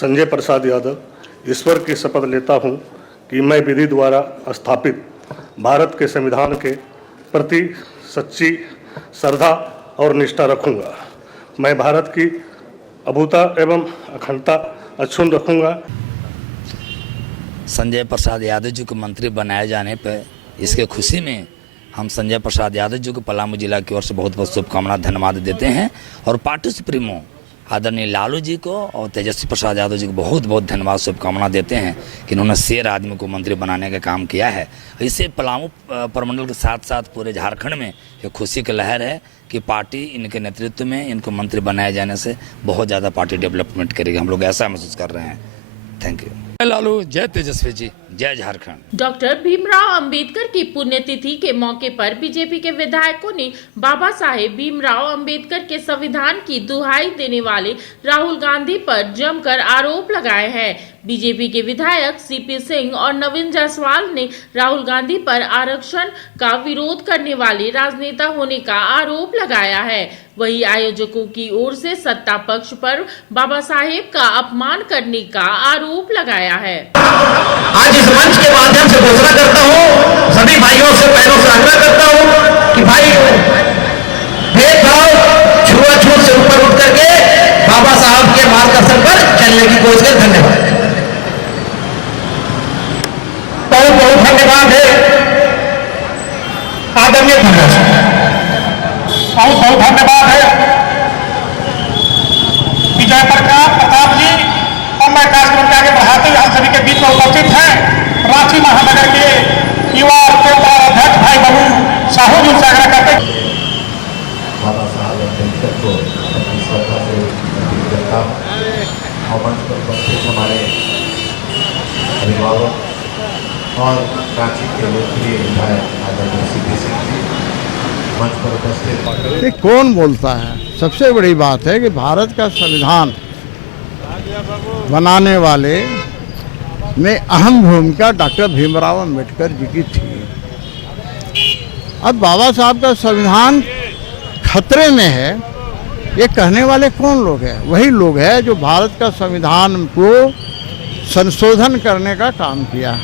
संजय प्रसाद यादव जी को मंत्री बनाए जाने पर इसके खुशी में हम संजय प्रसाद यादव जी को पलामू जिला की ओर से बहुत बहुत शुभकामनाएं धन्यवाद देते हैं और पार्टी सुप्रीमो आदरणीय लालू जी को और तेजस्वी प्रसाद यादव जी को बहुत बहुत धन्यवाद शुभकामनाएं देते हैं कि इन्होंने शेर आदमी को मंत्री बनाने का काम किया है। इससे पलामू प्रमंडल के साथ साथ पूरे झारखंड में एक खुशी की लहर है कि पार्टी इनके नेतृत्व में इनको मंत्री बनाए जाने से बहुत ज़्यादा पार्टी डेवलपमेंट करेगी। हम लोग ऐसा महसूस कर रहे हैं। Thank you. जय लालू, जय तेजस्वी जी, जय झारखंड। डॉक्टर भीमराव अंबेडकर की पुण्यतिथि के मौके पर बीजेपी के विधायकों ने बाबा साहेब भीमराव अंबेडकर के संविधान की दुहाई देने वाले राहुल गांधी पर जमकर आरोप लगाए हैं। बीजेपी के विधायक सीपी सिंह और नवीन जायसवाल ने राहुल गांधी पर आरक्षण का विरोध करने वाले राजनेता होने का आरोप लगाया है। वहीं आयोजकों की ओर से सत्ता पक्ष पर बाबा साहेब का अपमान करने का आरोप लगाया है। आज इस मंच के माध्यम से घोषणा करता हूं, सभी भाइयों से बहनों से आग्रह करता हूं कि भाई भेदभाव छुआछूत से ऊपर उठ करके बाबा साहब के मार्गदर्शन पर चलने की कोशिश करें। धन्यवाद। बहुत बहुत धन्यवाद है आदरणीय बहुत बहुत धन्यवाद है विजय प्रताप जी। और मैं कार्यक्रम के आगे बढ़ाते हुए हम सभी के बीच में उपस्थित हैं रांची महानगर के युवा और अध्यक्ष भाई बबू साहू जी से आग्रह करते हैं। बाबा साहब अम्बेडकर को अपनी श्रद्धा से नमन करता हूं और मंच पर उपस्थित हमारे अभिभावक और रांची के लोकप्रिय विधायक आदरणीय सीपी सिंह जी मंच पर उपस्थित। ये कौन बोलता है? सबसे बड़ी बात है कि भारत का संविधान बनाने वाले में अहम भूमिका डॉक्टर भीमराव अंबेडकर जी की थी। अब बाबा साहब का संविधान खतरे में है, ये कहने वाले कौन लोग हैं? वही लोग हैं जो भारत का संविधान को संशोधन करने का काम किया।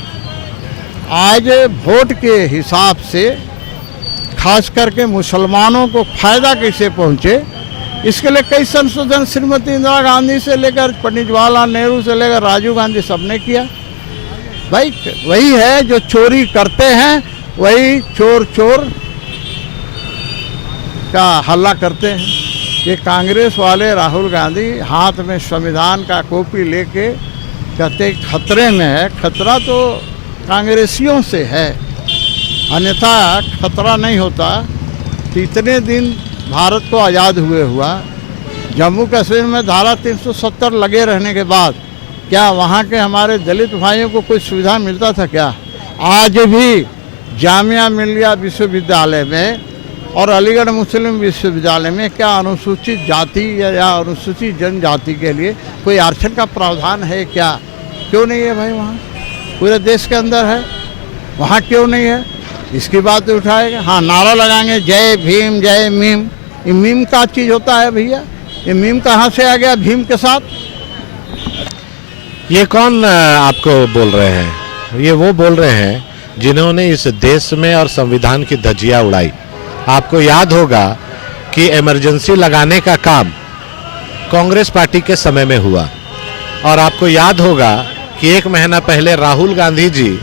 आज वोट के हिसाब से खास करके मुसलमानों को फायदा कैसे पहुंचे, इसके लिए कई संशोधन श्रीमती इंदिरा गांधी से लेकर पंडित जवाहरलाल नेहरू से लेकर राजीव गांधी सबने किया। भाई वही है जो चोरी करते हैं, वही चोर चोर का हल्ला करते हैं। ये कांग्रेस वाले राहुल गांधी हाथ में संविधान का कॉपी लेके कहते खतरे में है। खतरा तो कांग्रेसियों से है, अन्यथा खतरा नहीं होता। तो इतने दिन भारत को आज़ाद हुए हुआ जम्मू कश्मीर में धारा 370 लगे रहने के बाद क्या वहाँ के हमारे दलित भाइयों को कोई सुविधा मिलता था क्या? आज भी जामिया मिलिया विश्वविद्यालय में और अलीगढ़ मुस्लिम विश्वविद्यालय में क्या अनुसूचित जाति या अनुसूचित जनजाति के लिए कोई आरक्षण का प्रावधान है क्या? क्यों नहीं है भाई? वहाँ पूरे देश के अंदर है, वहाँ क्यों नहीं है? इसकी बात उठाएगा। हाँ, नारा लगाएंगे जय भीम जय मीम। ये मीम का चीज़ होता है भैया? ये मीम कहाँ से आ गया भीम के साथ? ये कौन आपको बोल रहे हैं? ये वो बोल रहे हैं जिन्होंने इस देश में और संविधान की धज्जियां उड़ाई। आपको याद होगा कि इमरजेंसी लगाने का काम कांग्रेस पार्टी के समय में हुआ और आपको याद होगा कि 1 महीना पहले राहुल गांधी जी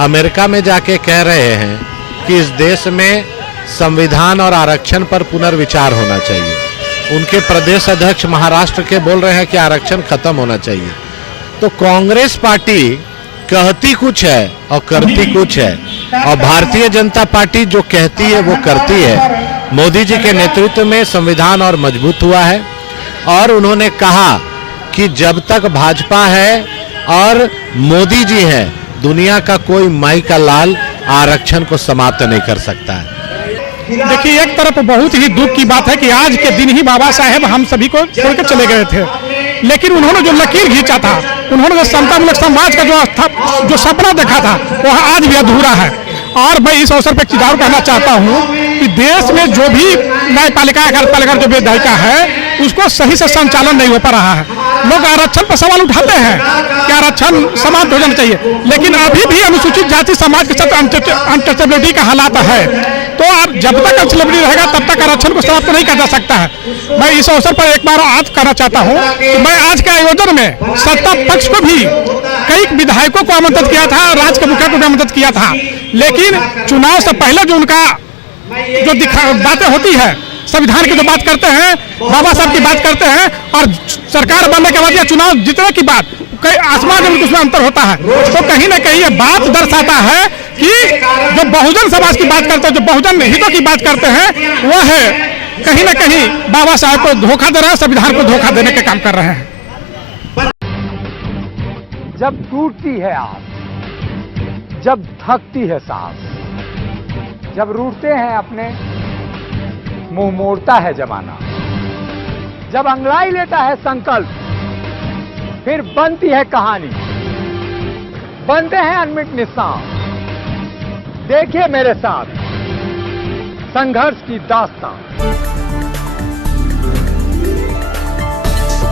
अमेरिका में जाके कह रहे हैं कि इस देश में संविधान और आरक्षण पर पुनर्विचार होना चाहिए। उनके प्रदेश अध्यक्ष महाराष्ट्र के बोल रहे हैं कि आरक्षण खत्म होना चाहिए। तो कांग्रेस पार्टी कहती कुछ है और करती कुछ है, और भारतीय जनता पार्टी जो कहती है वो करती है। मोदी जी के नेतृत्व में संविधान और मजबूत हुआ है और उन्होंने कहा कि जब तक भाजपा है और मोदी जी हैं, दुनिया का कोई माई का लाल आरक्षण को समाप्त नहीं कर सकता है। देखिए, एक तरफ बहुत ही दुख की बात है कि आज के दिन ही बाबा साहेब हम सभी को छोड़कर चले गए थे, लेकिन उन्होंने जो लकीर खींचा था, उन्होंने जो समतामूलक समाज का जो सपना देखा था, वह आज भी अधूरा है। और मैं इस अवसर पर जरूर कहना चाहता हूँ कि देश में जो भी न्यायपालिका कार्यपालिका जो विधायिका है, उसको सही से संचालन नहीं हो पा रहा है। लोग आरक्षण पर सवाल उठाते हैं कि आरक्षण समाप्त हो जाना चाहिए, लेकिन अभी भी अनुसूचित जाति समाज के साथ अनटचेबिलिटी का हालात है। तो अब जब तक अनटचेबिलिटी रहेगा तब तक आरक्षण को समाप्त नहीं कर जा सकता है। मैं इस अवसर पर एक बार आज कहना चाहता हूं कि मैं आज के आयोजन में सत्ता पक्ष को भी कई विधायकों को आमंत्रित किया था, राज्य के मुखिया को भी आमंत्रित किया था, लेकिन चुनाव से पहले जो उनका जो बातें होती है, संविधान की जो बात करते हैं, बाबा साहब की बात करते हैं, और सरकार बनने के बाद या चुनाव जीतने की बात, कई आसमान जमीन उसमें अंतर होता है। तो कहीं ना कहीं ये बात दर्शाता है कि जो बहुजन समाज की बात करते हैं, जो बहुजन हितों की बात करते हैं, वो है कहीं ना कहीं बाबा साहब को धोखा दे रहे हैं, संविधान को धोखा देने के काम कर रहे हैं। जब टूटती है आस, जब थकती है सांस, जब रूठते हैं अपने, मुंह मोड़ता है जमाना, जब अंगड़ाई लेता है संकल्प, फिर बनती है कहानी, बनते हैं अनमिट निशान। देखिए मेरे साथ संघर्ष की दास्तान।